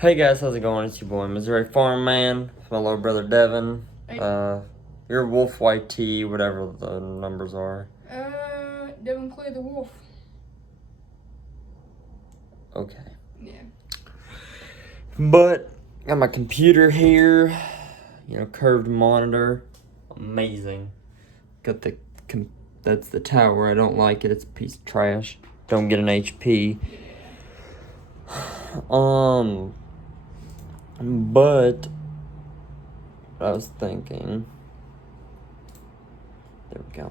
Hey guys, how's it going? It's your boy Missouri Farm Man, my little brother Devan. Hey. You're Wolf YT, whatever the numbers are. Devan Clay The Wolf. Okay. Yeah. But got my computer here, curved monitor, amazing. Got that's the tower. I don't like it. It's a piece of trash. Don't get an HP. But I was thinking. There we go.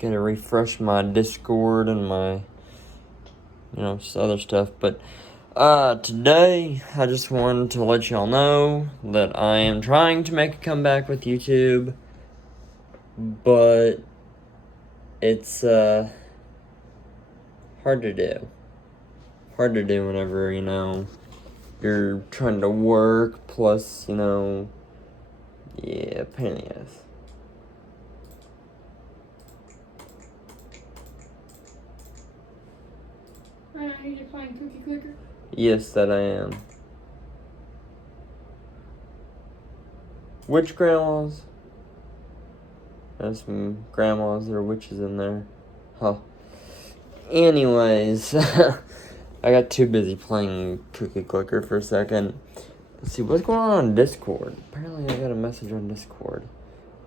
Gotta refresh my Discord and my, just other stuff. But today I just wanted to let y'all know that I am trying to make a comeback with YouTube, but it's hard to do. Hard to do whenever you're trying to work plus pain in the ass. You're playing Cookie Clicker? Yes, that I am. Which grandmas? There's some grandmas that are witches in there. Huh. Anyways, I got too busy playing Cookie Clicker for a second. Let's see, what's going on Discord? Apparently I got a message on Discord.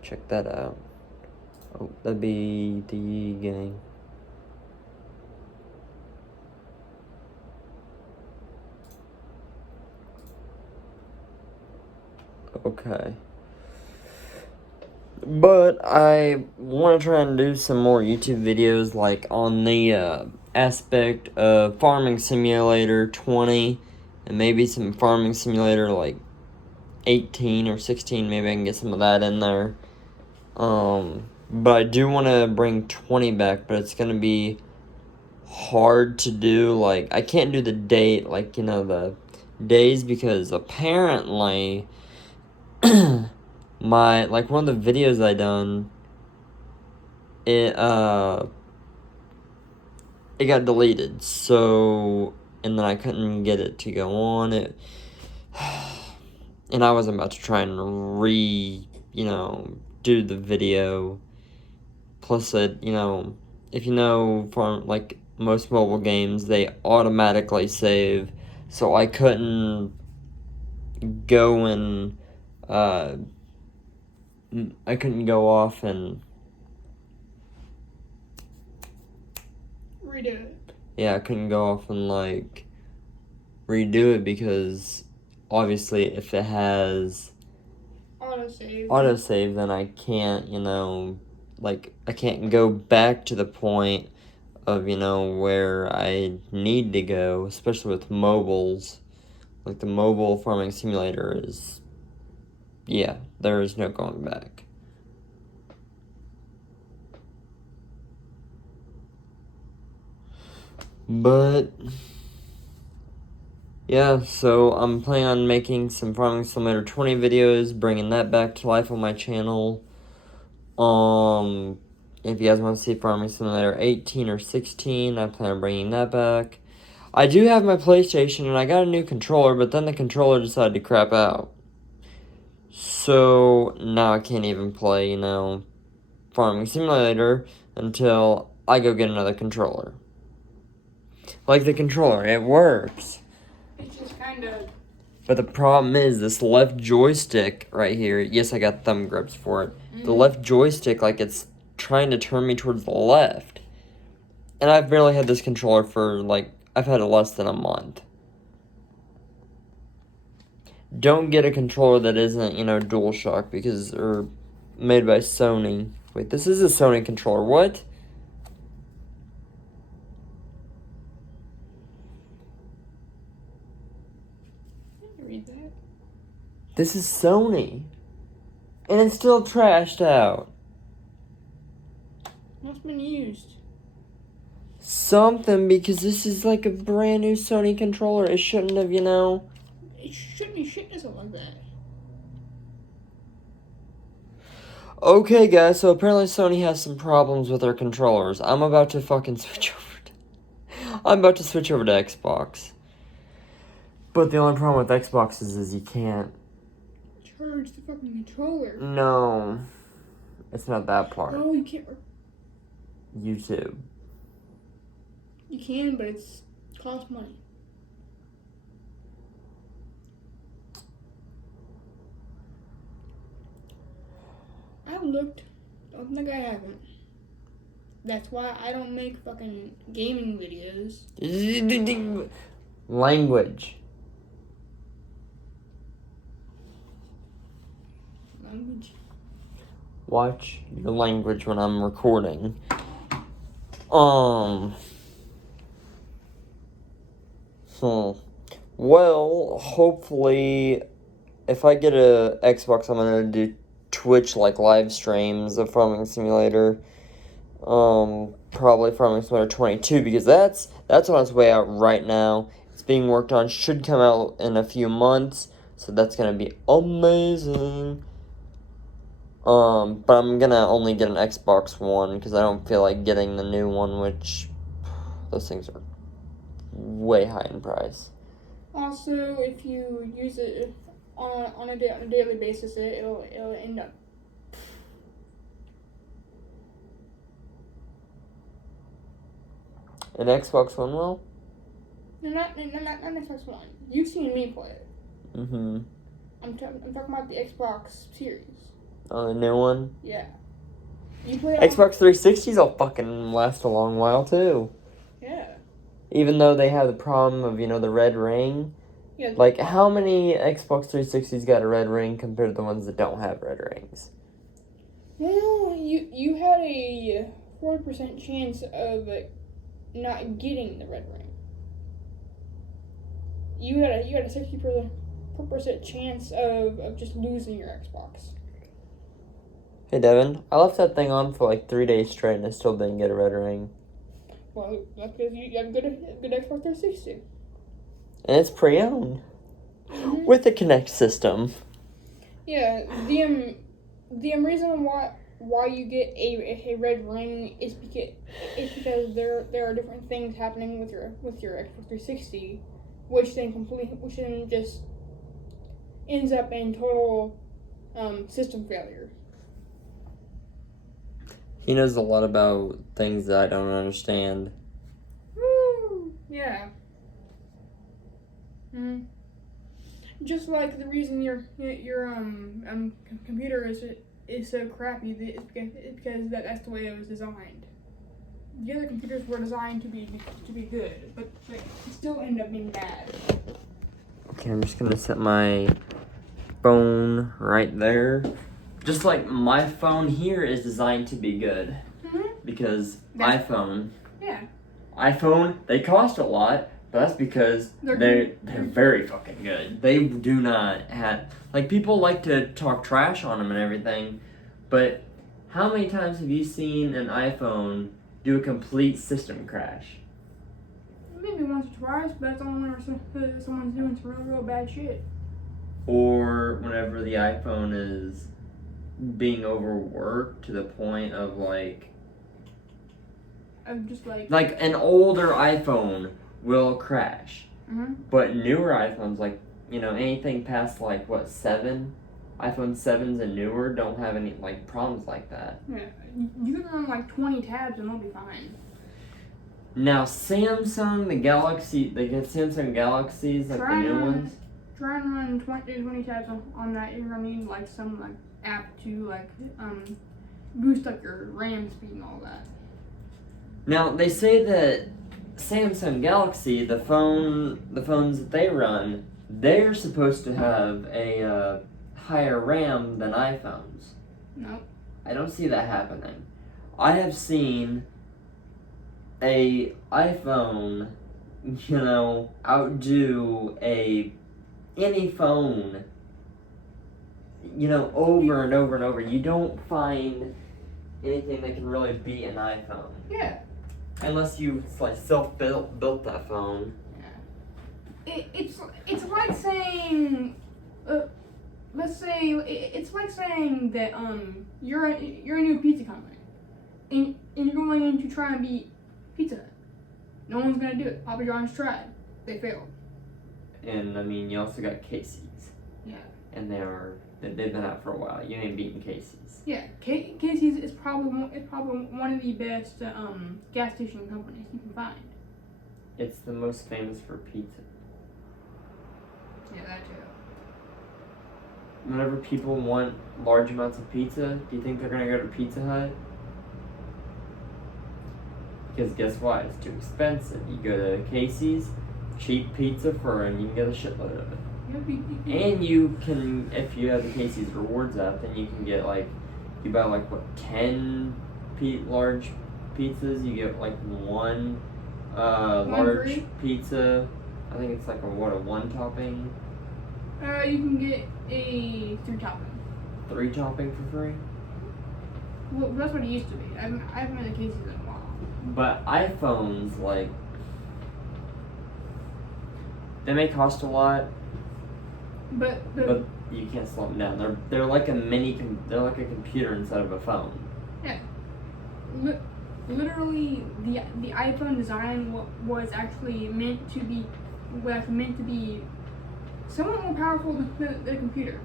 Check that out. Oh, that'd be the gang. Okay. But I want to try and do some more YouTube videos, like on the aspect of Farming Simulator 20, and maybe some Farming Simulator like 18 or 16. Maybe I can get some of that in there. But I do want to bring 20 back, but it's gonna be hard to do. Like, I can't do the date, like, the days, because apparently one of the videos I done, it got deleted, so, and then I couldn't get it to go on it, and I was about to try and do the video, plus it, if from, like, most mobile games, they automatically save, so I couldn't go and, I couldn't go off and redo it. Yeah, I couldn't go off and like redo it because obviously if it has autosave, then I can't, I can't go back to the point of, where I need to go, especially with mobiles. Like the mobile farming simulator is, there is no going back. But yeah, so I'm planning on making some Farming Simulator 20 videos, bringing that back to life on my channel. If you guys want to see Farming Simulator 18 or 16, I plan on bringing that back. I do have my PlayStation, and I got a new controller, but then the controller decided to crap out. So now I can't even play, Farming Simulator until I go get another controller. Like the controller, it works. It's just kind of... But the problem is this left joystick right here. Yes, I got thumb grips for it. Mm-hmm. The left joystick, like, it's trying to turn me towards the left. And I've barely had this controller for, like, I've had it less than a month. Don't get a controller that isn't, DualShock, because they're made by Sony. Wait, this is a Sony controller. What? Read that. This is Sony. And it's still trashed out. What's been used? Something, because this is like a brand new Sony controller. It shouldn't have, It shouldn't be shitting us like that. Okay, guys, so apparently Sony has some problems with their controllers. I'm about to fucking switch over to Xbox. But the only problem with Xboxes is you can't. Charge the fucking controller. No. It's not that part. Oh, you can't. YouTube. You can, but it's costs money. I've looked. Don't think I haven't. That's why I don't make fucking gaming videos. Language. Language. Watch your language when I'm recording. Well, hopefully, if I get a Xbox, I'm gonna do Twitch like live streams of Farming Simulator. Probably Farming Simulator 22 because that's on its way out right now. It's being worked on. Should come out in a few months, so that's gonna be amazing. But I'm gonna only get an Xbox One because I don't feel like getting the new one, which those things are way high in price. Also, if you use it on a daily basis, it'll end up. An Xbox One will? No, not Xbox One. You've seen me play it. Mm-hmm. I'm talking about the Xbox Series. Oh, the new one? Yeah. You play it Xbox 360s will fucking last a long while, too. Yeah. Even though they have the problem of, the red ring. Yeah. Like, how many Xbox 360s got a red ring compared to the ones that don't have red rings? Well, you had a 40% chance of not getting the red ring. You had a 60% chance of just losing your Xbox. Hey, Devin, I left that thing on for like 3 days straight and I still didn't get a red ring. Well, that's because you have a good Xbox 360. And it's pre-owned. Mm-hmm. With the Kinect system. Yeah, the reason why you get a red ring is because there are different things happening with your Xbox 360, which then just ends up in total system failure. He knows a lot about things that I don't understand. Woo! Yeah. Mm. Just like the reason your computer is so crappy is because that's the way it was designed. The other computers were designed to be good, but they still end up being bad. Okay, I'm just gonna set my phone right there. Just like my phone here is designed to be good. Mm-hmm. Because iPhone, they cost a lot, but that's because they're very fucking good. They do not have, like, people like to talk trash on them and everything, but how many times have you seen an iPhone do a complete system crash? Maybe once or twice, but that's only whenever someone's doing some real bad shit. Or whenever the iPhone is being overworked to the point of I'm just like an older iPhone will crash. Mm-hmm. But newer iPhones, like, anything past 7, iPhone 7s and newer don't have any problems like that. Yeah, you can run 20 tabs and they'll be fine. Now Samsung Samsung Galaxies, the new ones. Try and run 20 tabs on that. You're gonna need some app to boost up your RAM speed and all that. Now they say that Samsung Galaxy, the phones that they run, they're supposed to have a higher RAM than iPhones. No. I don't see that happening. I have seen a iPhone, outdo any phone, over and over and over. You don't find anything that can really beat an iPhone. Yeah. Unless you self-built that phone. Yeah. It's like saying let's say it's like saying that you're a new pizza company, and you're going in to try and be Pizza Hut. No one's gonna do it. Papa John's tried. They failed. And I mean, you also got Casey's. Yeah. And they've been out for a while. You ain't beating Casey's. Yeah, Casey's is probably one of the best gas station companies you can find. It's the most famous for pizza. Yeah, that too. Whenever people want large amounts of pizza, do you think they're gonna go to Pizza Hut? Because guess what? It's too expensive. You go to Casey's, cheap pizza and you can get a shitload of it. And you can, if you have the Casey's rewards app, then you can get you buy 10 large pizzas, you get one large free? pizza. I think it's a one topping? You can get a 3 topping. 3 topping for free? Well, that's what it used to be. I haven't been to Casey's in a while. But iPhones, they may cost a lot, but you can't slow them down. They're like a they're like a computer instead of a phone. Yeah. Literally, the iPhone design was actually meant to be somewhat more powerful than a computer.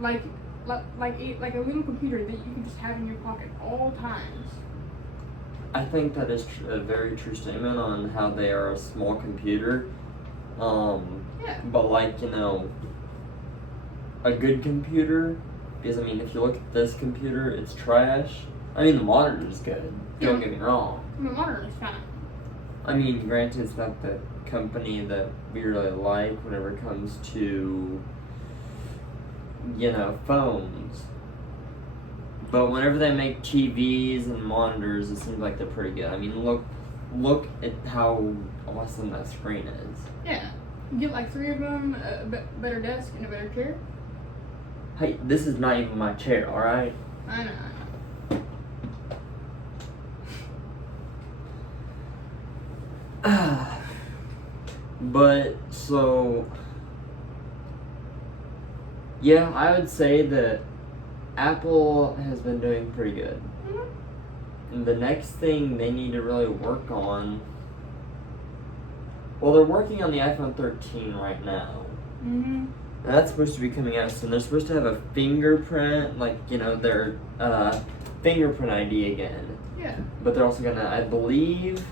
Like a little computer that you can just have in your pocket all times. I think that is a very true statement on how they are a small computer. Yeah. But a good computer, because if you look at this computer, it's trash. The monitor is good. Don't get me wrong. The monitor is fine. Granted, it's not the company that we really like whenever it comes to, phones. But whenever they make TVs and monitors, it seems like they're pretty good. Look at how awesome that screen is. Yeah. You get 3 of them, a better desk, and a better chair. Hey, this is not even my chair, alright? I know. But, yeah, I would say that Apple has been doing pretty good. Mm-hmm. And the next thing they need to really work on, they're working on the iPhone 13 right now. Mm-hmm. And that's supposed to be coming out soon. They're supposed to have a fingerprint, their fingerprint ID again. Yeah. But they're also gonna, I believe,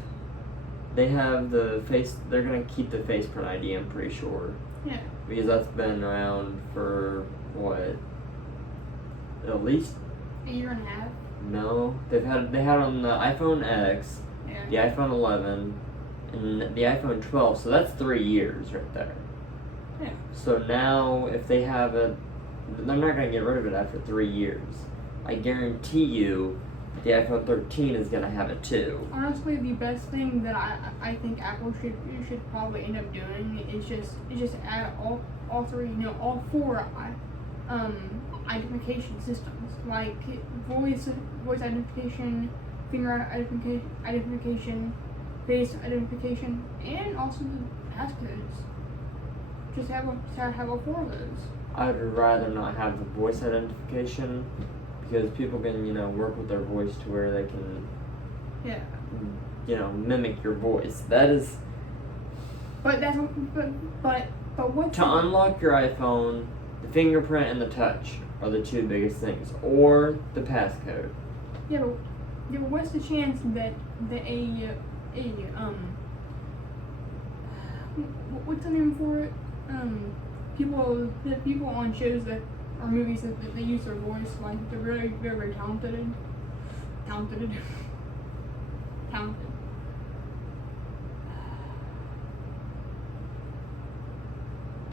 they have they're gonna keep the face print ID, I'm pretty sure. Yeah. Because that's been around for, at least a year and a half? No. They had on the iPhone X, Yeah. the iPhone 11, and the iPhone 12, so that's 3 years right there. Yeah. So now, if they have it, they're not going to get rid of it after 3 years. I guarantee you, the iPhone 13 is going to have it too. Honestly, the best thing that I think Apple should probably end up doing is just add all 4 identification systems, like voice identification, finger identification, face identification, and also the passcodes. Just have all 4 of those. I'd rather not have the voice identification, because people can, work with their voice to where they can, mimic your voice. That is. But that's but what to unlock your iPhone, the fingerprint and the touch are the 2 biggest things, or the passcode. Yeah, but what's the chance that what's the name for it? People on shows that or movies that they use their voice, they're very, very, very talented. Talented.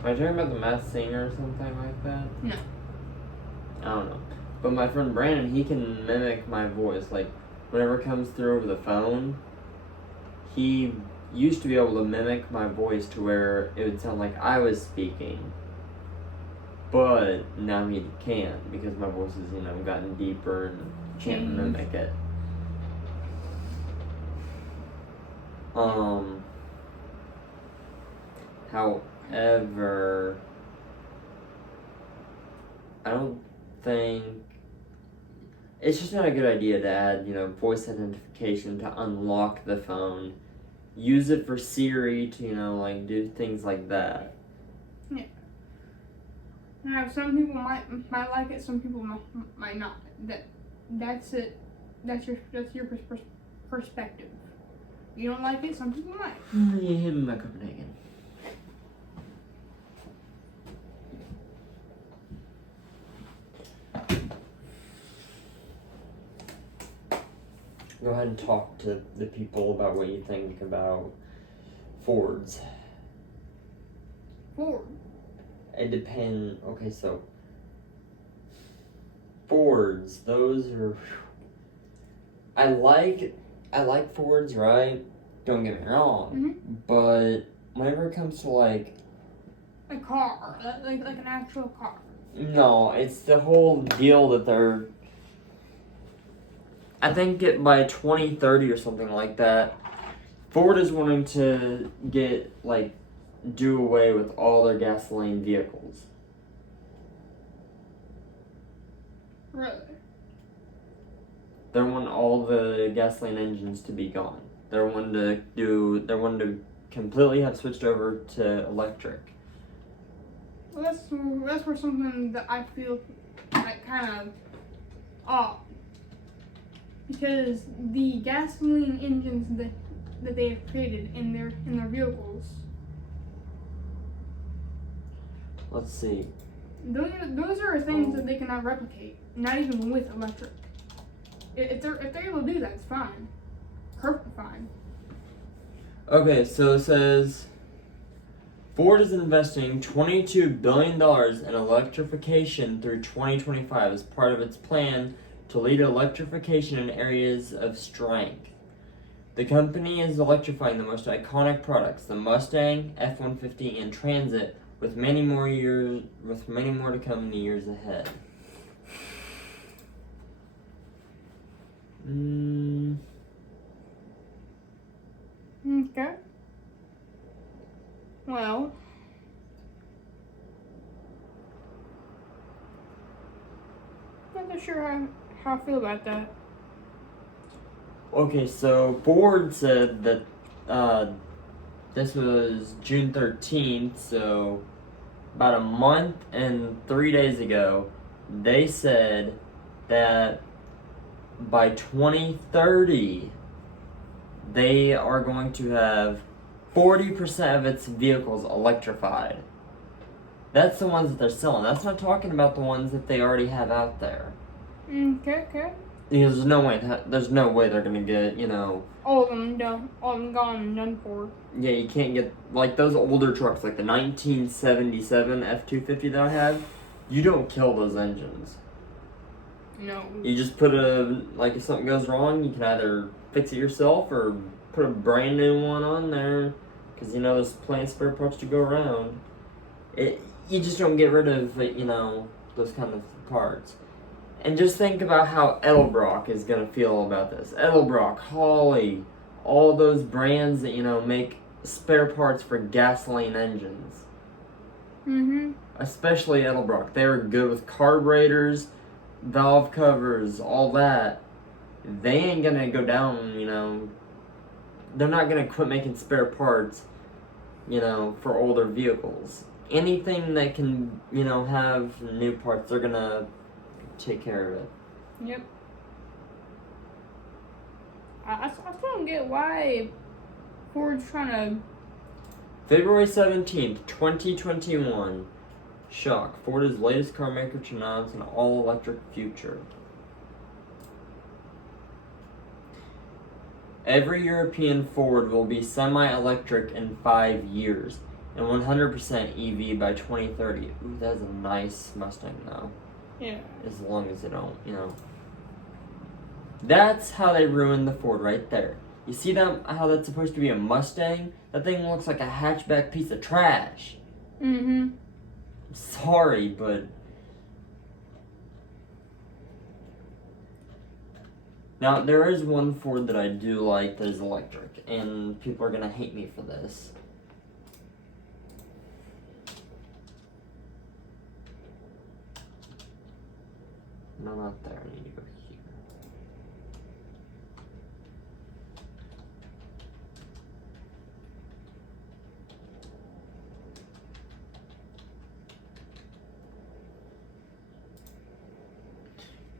Are you talking about the Masked Singer or something like that? No. I don't know. But my friend Brandon, he can mimic my voice. Whenever it comes through over the phone, he used to be able to mimic my voice to where it would sound like I was speaking. But now he can't, because my voice has, gotten deeper and can't mimic it. However, I don't think it's just not a good idea to add, voice identification to unlock the phone. Use it for Siri to, do things like that. Yeah. Now, some people might like it, some people might not. That's it. That's your perspective. You don't like it, some people might. Yeah, him in Copenhagen. Go ahead and talk to the people about what you think about Fords. Ford. It depends. Okay, so Fords, those are. I like Fords, right? Don't get me wrong. Mm-hmm. But whenever it comes to a car, like an actual car. No, it's the whole deal that they're. I think by 2030 or something like that, Ford is wanting to do away with all their gasoline vehicles. Really? They want all the gasoline engines to be gone. They're wanting to completely have switched over to electric. Well, that's where something that I feel like kind of off, because the gasoline engines that they have created in their vehicles. Let's see. Those are things that they cannot replicate, not even with electric. If they're able to do that, it's fine, perfectly fine. Okay, so it says Ford is investing $22 billion in electrification through 2025 as part of its plan to lead electrification in areas of strength. The company is electrifying the most iconic products, the Mustang, F-150, and Transit, with many more to come in the years ahead. Okay. Well, I'm not sure how I feel about that. Okay, so Ford said that this was June 13th, so about a month and 3 days ago, they said that by 2030, they are going to have 40% of its vehicles electrified. That's the ones that they're selling. That's not talking about the ones that they already have out there. Okay. Because there's no way they're gonna get, All of them done, all of them gone and done for. Yeah, you can't get, like, those older trucks, like the 1977 F-250 that I have, you don't kill those engines. No. You just put if something goes wrong, you can either fix it yourself or put a brand new one on there, because, there's plenty of spare parts to go around. You just don't get rid of, those kind of parts. And just think about how Edelbrock is going to feel about this. Edelbrock, Holley, all those brands that, make spare parts for gasoline engines. Mm-hmm. Especially Edelbrock. They're good with carburetors, valve covers, all that. They ain't going to go down, They're not going to quit making spare parts, for older vehicles. Anything that can, have new parts, they're going to take care of it. Yep. I still don't get why Ford's trying to. February 17th, 2021. Shock. Ford is the latest car maker to announce an all-electric future. Every European Ford will be semi-electric in 5 years and 100% EV by 2030. Ooh, that's a nice Mustang though. Yeah. As long as they don't, That's how they ruined the Ford right there. You see how that's supposed to be a Mustang? That thing looks like a hatchback piece of trash. Mm-hmm. Sorry, but... Now, there is one Ford that I do like that is electric, and people are going to hate me for this. No, not there. I need to go here.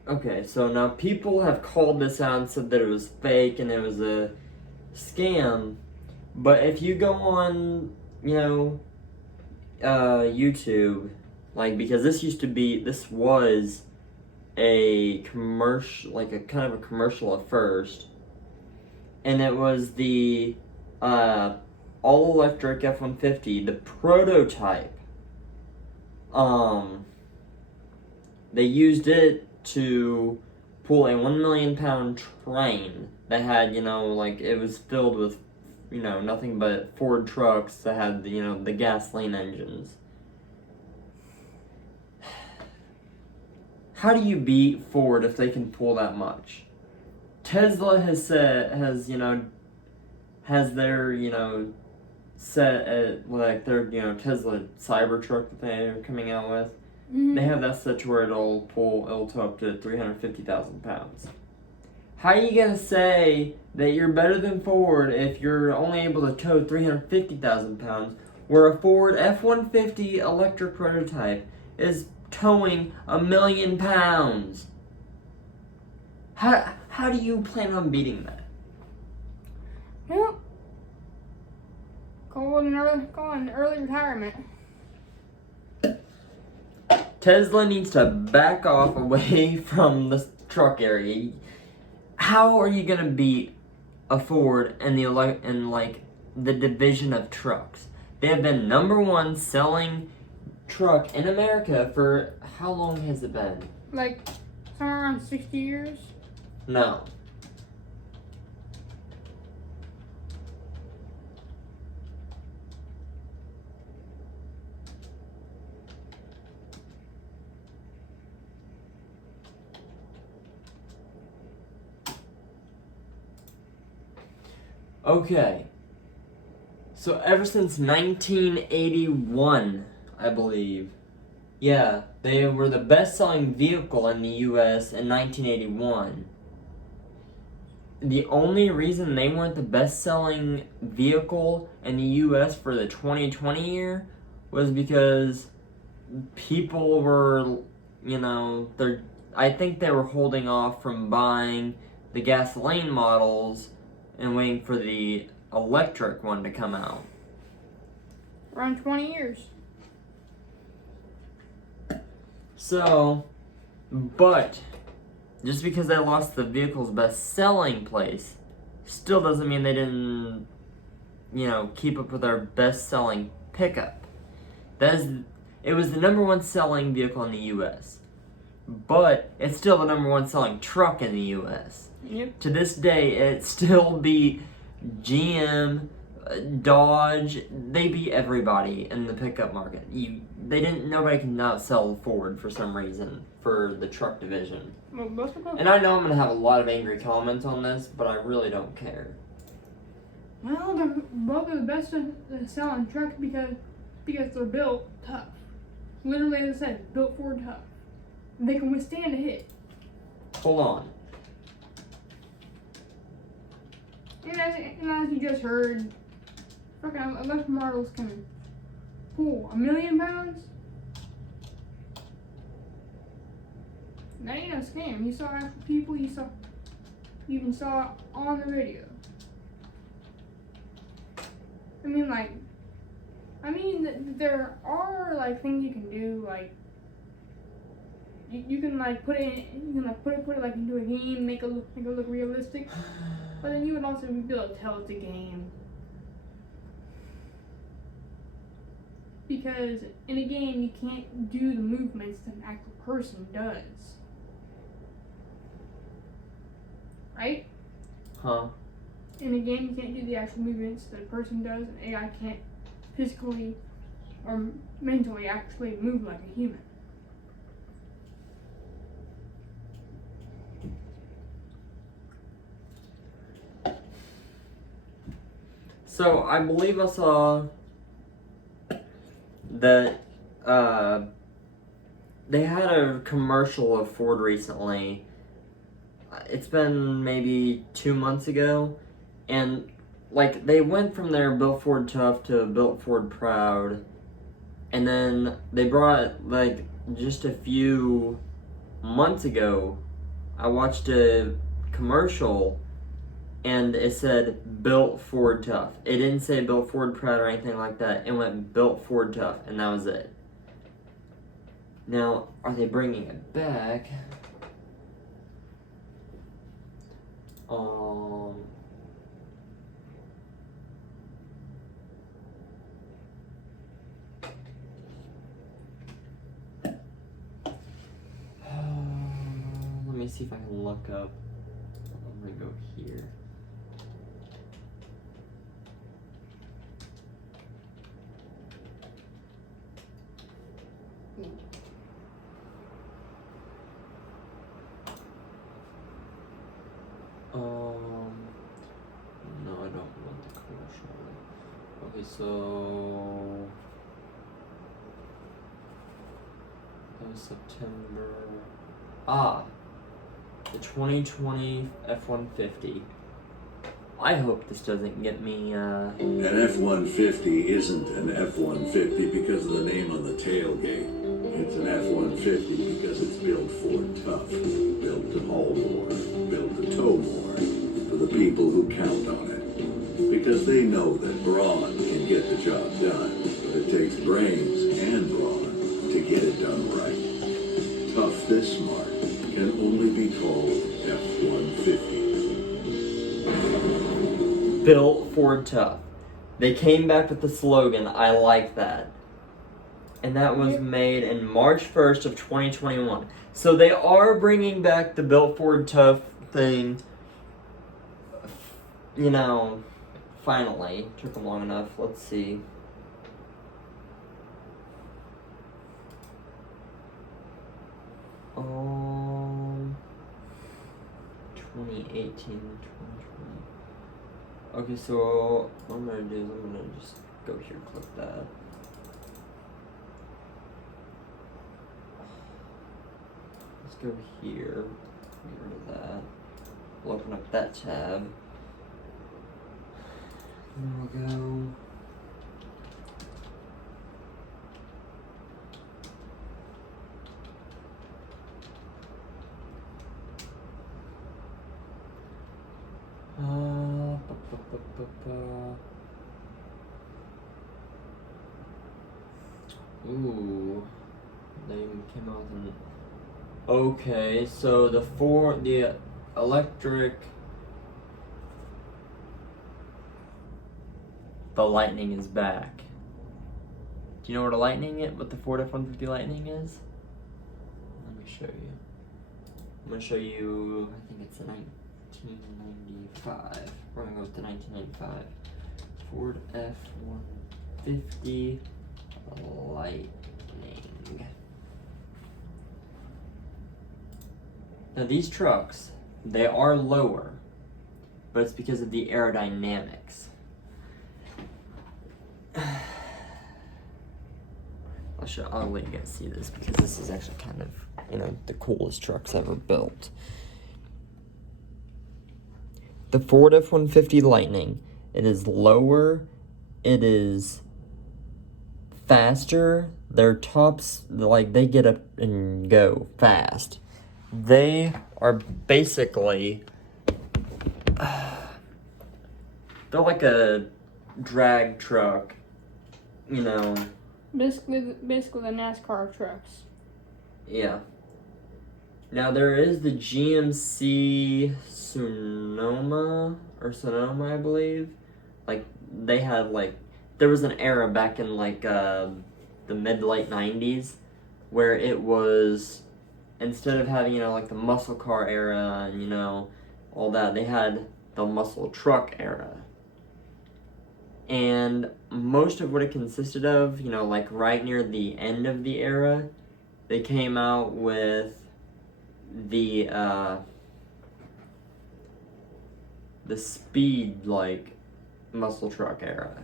Okay, so now people have called this out and said that it was fake and it was a scam. But if you go on, YouTube, because this was a commercial, like a kind of a commercial at first, and it was the all-electric F-150, the prototype. They used it to pull a 1 million pound train that had, it was filled with, nothing but Ford trucks that had, the gasoline engines. How do you beat Ford if they can pull that much? Tesla has their, set at, their, Tesla Cybertruck that they're coming out with. Mm-hmm. They have that set to where it'll tow up to 350,000 pounds. How are you gonna say that you're better than Ford if you're only able to tow 350,000 pounds, where a Ford F-150 electric prototype is towing 1 million pounds? How do you plan on beating that? Well, call an early retirement. Tesla needs to back off away from the truck area. How are you gonna beat a Ford in the division of trucks? They have been #1 selling truck in America for how long has it been? Somewhere around 60 years. No. Okay. So ever since 1981, I believe. Yeah, they were the best-selling vehicle in the U.S. in 1981. The only reason they weren't the best-selling vehicle in the U.S. for the 2020 year was because people were, I think they were holding off from buying the gasoline models and waiting for the electric one to come out. Around 20 years. So, but just because they lost the vehicle's best-selling place still doesn't mean they didn't, keep up with our best-selling pickup. It was the #1 selling vehicle in the U.S., but it's still the #1 selling truck in the U.S. Yep. To this day, it still beat GM, Dodge. They beat everybody in the pickup market. Nobody can outsell Ford for some reason for the truck division. Well, most of them. And I know I'm gonna have a lot of angry comments on this, but I really don't care. Well, they're both the best selling trucks because they're built tough. Literally, as I said, built Ford tough. They can withstand a hit. Hold on. And as you just heard, fucking electric models can pull 1 million pounds. That ain't no scam. You saw actual people. You even saw it on the radio. There are things you can do. You can put it into a game, make it look realistic. But then you would also be able to tell it's a game. Because in a game, you can't do the movements that an actual person does. Right? Huh? In a game, you can't do the actual movements that a person does, and AI can't physically or mentally actually move like a human. So I believe I saw that they had a commercial of Ford recently. It's been maybe 2 months ago, and like they went from their Built Ford Tough to Built Ford Proud, and then they brought like just a few months ago, I watched a commercial and it said Built Ford Tough. It didn't say Built Ford Proud or anything like that. It went Built Ford Tough, and that was it. Now, are they bringing it back? Let me see if I can look up. I'm gonna go here. No, I don't want the commercial. Okay, so that was September. The 2020 F-150. I hope this doesn't get me, An F-150 isn't an F-150 because of the name on the tailgate. It's an F-150 because it's built Ford Tough, built to haul more, built to tow more, for the people who count on it. Because they know that brawn can get the job done, but it takes brains and brawn to get it done right. Tough this smart can only be called F-150. Built Ford Tough. They came back with the slogan, I like that. And that was made in March 1st of 2021. So they are bringing back the Built Ford Tough thing. You know, finally. Took them long enough. Let's see. Um, 2018, 2020. Okay, so what I'm gonna do is I'm gonna just go here and click that. Let's go here, get rid of that. We'll open up that tab. There we go. Ooh, they came out with an. Okay, so the electric, the Lightning is back. Do you know what what the Ford F-150 Lightning is? Let me show you. I'm gonna show you. I think it's a 1995. We're gonna go with the 1995 Ford F-150 Lightning. Now these trucks, they are lower, but it's because of the aerodynamics. I'll let you guys see this because this is actually kind of, the coolest trucks ever built. The Ford F-150 Lightning, it is lower, it is faster, their tops, they get up and go fast. They are basically, they're like a drag truck, Basically the NASCAR trucks. Yeah. Now there is the GMC Sonoma, I believe. They had there was an era back in the mid to late 90s where it was, instead of having, the muscle car era and, all that, they had the muscle truck era. And most of what it consisted of, right near the end of the era, they came out with the speed, muscle truck era.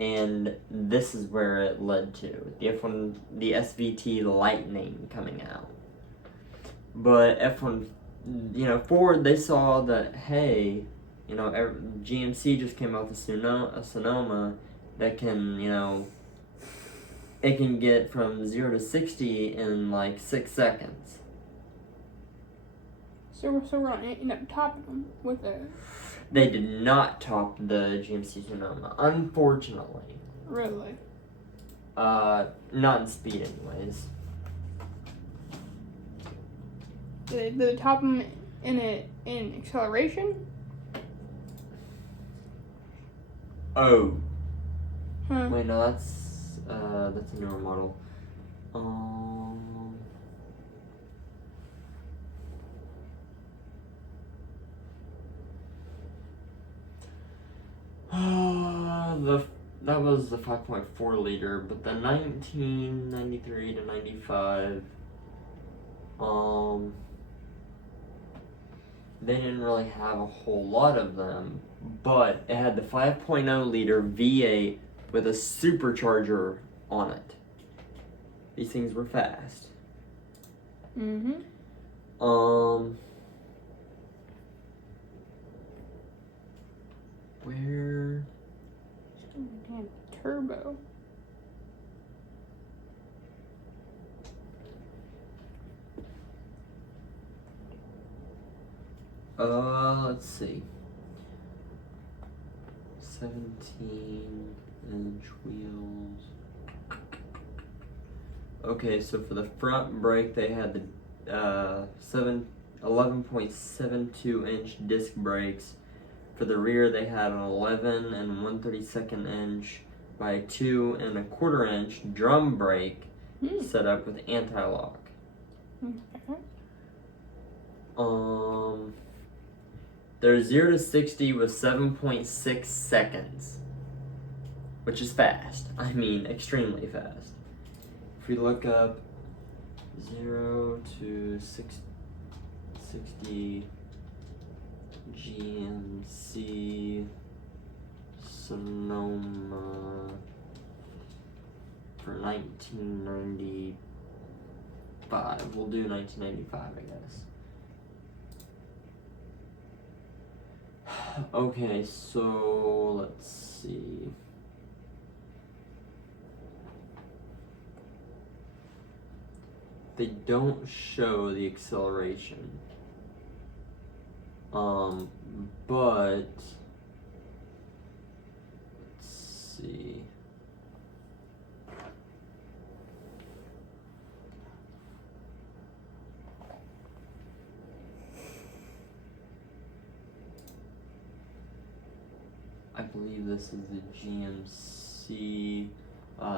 and this is where it led to the SVT Lightning coming out. But Ford, they saw that, hey, GMC just came out with a Sonoma that can, it can get from 0 to 60 in like 6 seconds. So we're gonna end up topping them with a. They did not top the GMC Sonoma, unfortunately. Really? Not in speed, anyways. Did they top them in acceleration? Oh. Huh. Wait, no, that's a newer model. That was the 5.4 liter, but the 1993 to 95, they didn't really have a whole lot of them, but it had the 5.0 liter V8 with a supercharger on it. These things were fast. Mm-hmm. Where? Damn, turbo. Let's see. 17-inch wheels. Okay, so for the front brake, they had the 11.72-inch disc brakes. For the rear, they had an 11 and 1/32 inch by 2 1/4 inch drum brake set up with anti-lock. Okay. Their 0 to 60 was 7.6 seconds, which is fast. I mean, extremely fast. If we look up 0 to 60 GMC Sonoma for 1995. We'll do 1995, I guess. Okay, so let's see. They don't show the acceleration. But let's see. I believe this is the GMC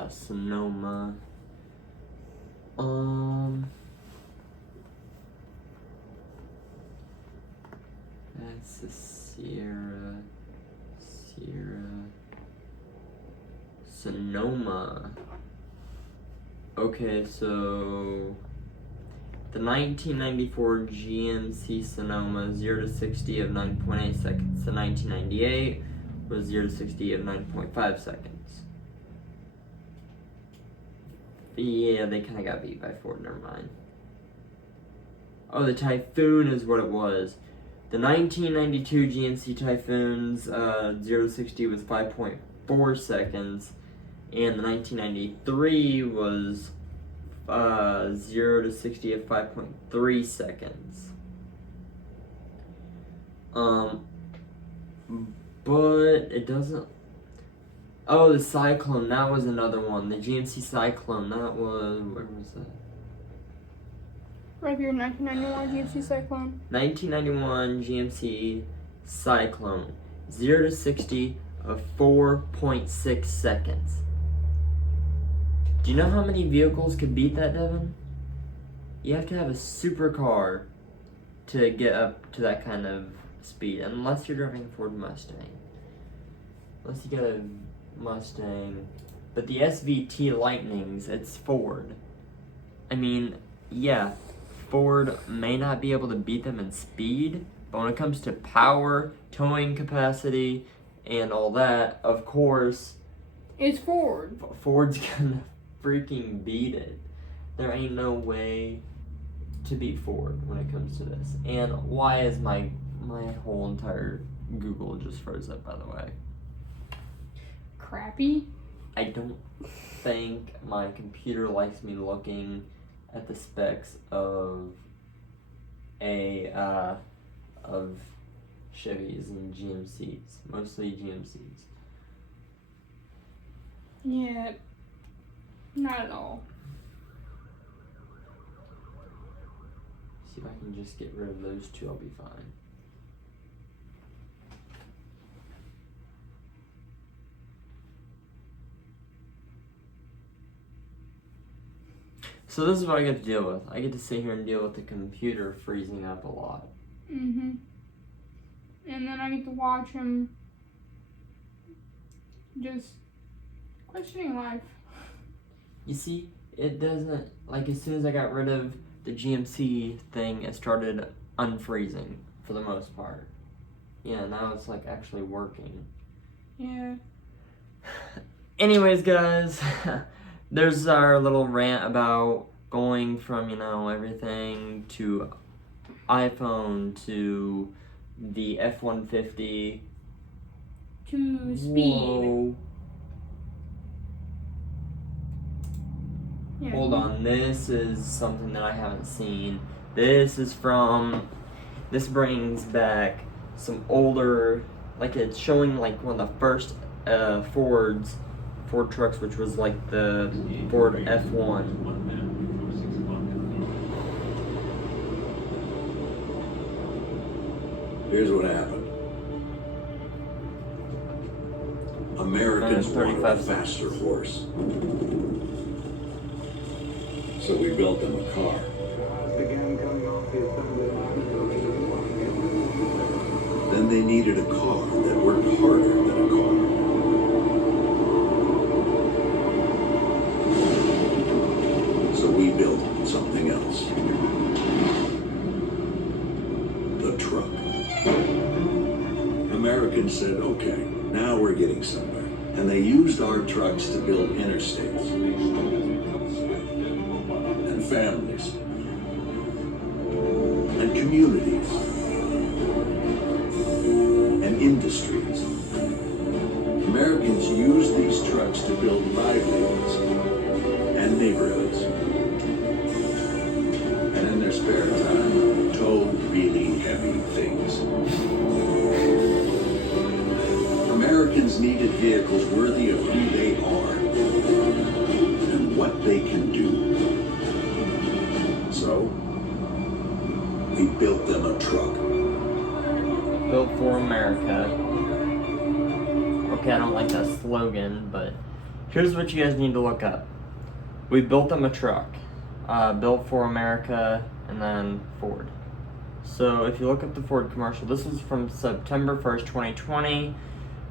Sonoma. That's the Sierra Sonoma. Okay, so the 1994 GMC Sonoma 0 to 60 of 9.8 seconds. The 1998 was 0 to 60 of 9.5 seconds. Yeah, they kind of got beat by Ford, never mind. Oh, the Typhoon is what it was. The 1992 GMC Typhoon's 0 to 60 was 5.4 seconds, and the 1993 was 0 to 60 at 5.3 seconds. But it doesn't. Oh, the Cyclone, that was another one. The GMC Cyclone, that was, where was that? Right here, 1991 GMC Cyclone. 1991 GMC Cyclone, 0 to 60 of 4.6 seconds. Do you know how many vehicles could beat that, Devin? You have to have a supercar to get up to that kind of speed, unless you're driving a Ford Mustang. Unless you got a Mustang. But the SVT Lightnings, it's Ford. I mean, yeah, Ford may not be able to beat them in speed, but when it comes to power, towing capacity, and all that, of course, It's Ford. Ford's gonna freaking beat it. There ain't no way to beat Ford when it comes to this. And why is my whole entire Google just froze up, by the way? Crappy? I don't think my computer likes me looking at the specs of of Chevys and GMCs, mostly GMCs. Yeah, not at all. See if I can just get rid of those two, I'll be fine. So this is what I get to deal with. I get to sit here and deal with the computer freezing up a lot. Mm-hmm. And then I get to watch him just questioning life. You see, it doesn't, like, as soon as I got rid of the GMC thing, it started unfreezing for the most part. Yeah, now it's like actually working. Yeah. Anyways, guys, there's our little rant about going from, everything to iPhone to the F-150. To speed. Whoa. Yeah. Hold on, this is something that I haven't seen. This brings back some older, like it's showing like one of the first Ford trucks, which was like the Ford F1. Here's what happened. Americans wanted a faster horse. So we built them a car. Then they needed a car that worked harder than a car. So we built something else. The truck. Americans said, okay, now we're getting somewhere. And they used our trucks to build interstates. And families. And communities. And industries. Americans used these trucks to build livelihoods and neighborhoods. And in their spare time, towed really heavy things. Americans needed vehicles worthy of who they are and what they can do. So, we built them a truck. Built for America. Okay, I don't like that slogan, but here's what you guys need to look up. We built them a truck. Built for America, and then Ford. So if you look up the Ford commercial, this is from September 1st, 2020.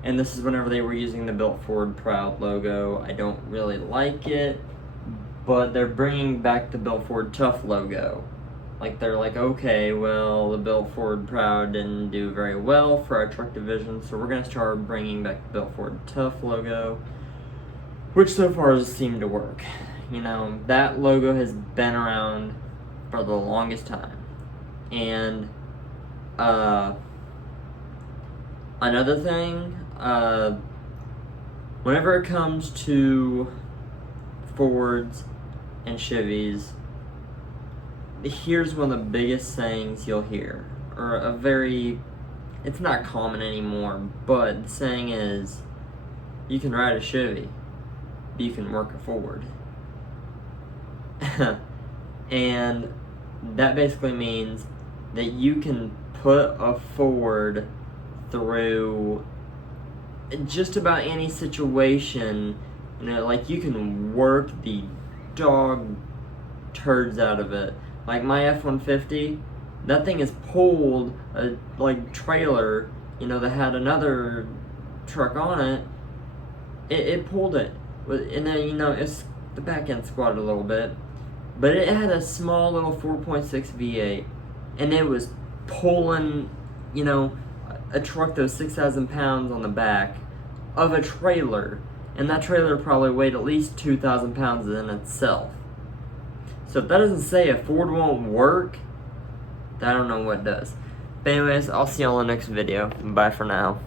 And this is whenever they were using the Built Ford Proud logo. I don't really like it, but they're bringing back the Built Ford Tough logo. Like, they're like, okay, well, the Built Ford Proud didn't do very well for our truck division, so we're going to start bringing back the Built Ford Tough logo, which so far has seemed to work. That logo has been around for the longest time. And, another thing, whenever it comes to Fords and Chevys, here's one of the biggest sayings you'll hear, or it's not common anymore, but the saying is, you can ride a Chevy, but you can work a Ford. And that basically means that you can put a Ford through just about any situation, like you can work the dog turds out of it. Like my F-150, that thing has pulled a trailer, that had another truck on it. It pulled it, and then it's the back end squatted a little bit, but it had a small little 4.6 V8, and it was pulling, a truck that was 6,000 pounds on the back of a trailer, and that trailer probably weighed at least 2,000 pounds in itself. So if that doesn't say a Ford won't work, I don't know what does. But anyways, I'll see y'all in the next video. Bye for now.